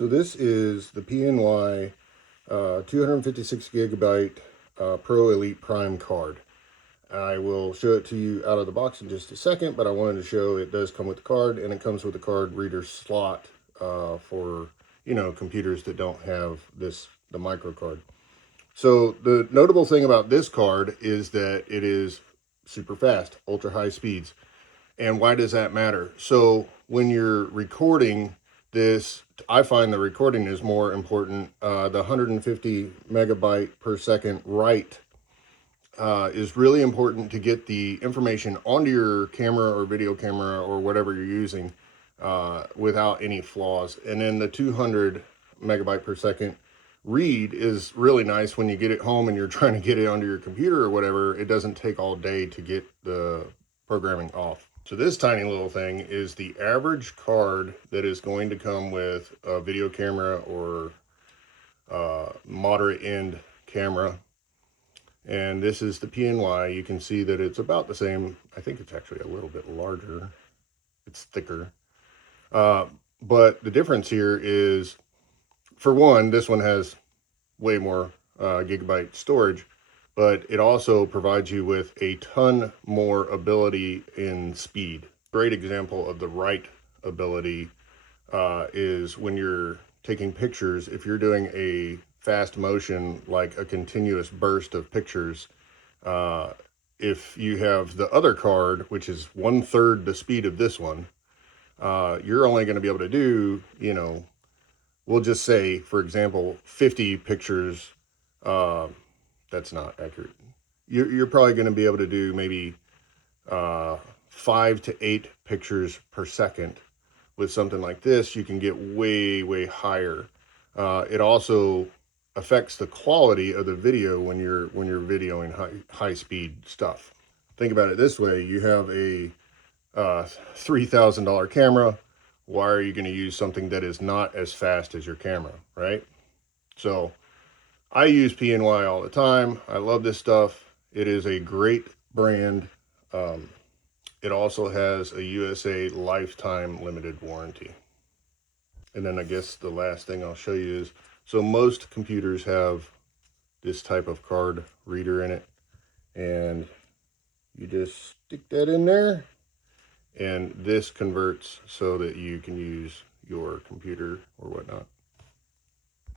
So this is the PNY 256GB Pro Elite Prime card. I will show it to you out of the box in just a second, but I wanted to show it does come with the card, and it comes with a card reader slot for, computers that don't have the micro card. So the notable thing about this card is that it is super fast, ultra high speeds. And why does that matter? So when you're recording this, I find the recording is more important. The 150 megabyte per second write is really important to get the information onto your camera or video camera or whatever you're using without any flaws. And then the 200 megabyte per second read is really nice when you get it home and you're trying to get it onto your computer or whatever. It doesn't take all day to get the programming off. So this tiny little thing is the average card that is going to come with a video camera or moderate end camera. And this is the PNY. You can see that it's about the same. I think it's actually a little bit larger. It's thicker. But the difference here is, for one, this one has way more gigabyte storage, but it also provides you with a ton more ability in speed. Great example of the write ability is when you're taking pictures. If you're doing a fast motion, like a continuous burst of pictures, if you have the other card, which is 1/3 the speed of this one, you're only going to be able to do, we'll just say, for example, 50 pictures. That's not accurate. You're probably going to be able to do maybe 5 to 8 pictures per second. With something like this, you can get way higher. It also affects the quality of the video when you're videoing high speed stuff. Think about it this way: you have a $3,000 camera. Why are you going to use something that is not as fast as your camera, right? So I use PNY all the time. I love this stuff. It is a great brand. It also has a USA lifetime limited warranty. And then I guess the last thing I'll show you is, so most computers have this type of card reader in it, and you just stick that in there, and this converts so that you can use your computer or whatnot.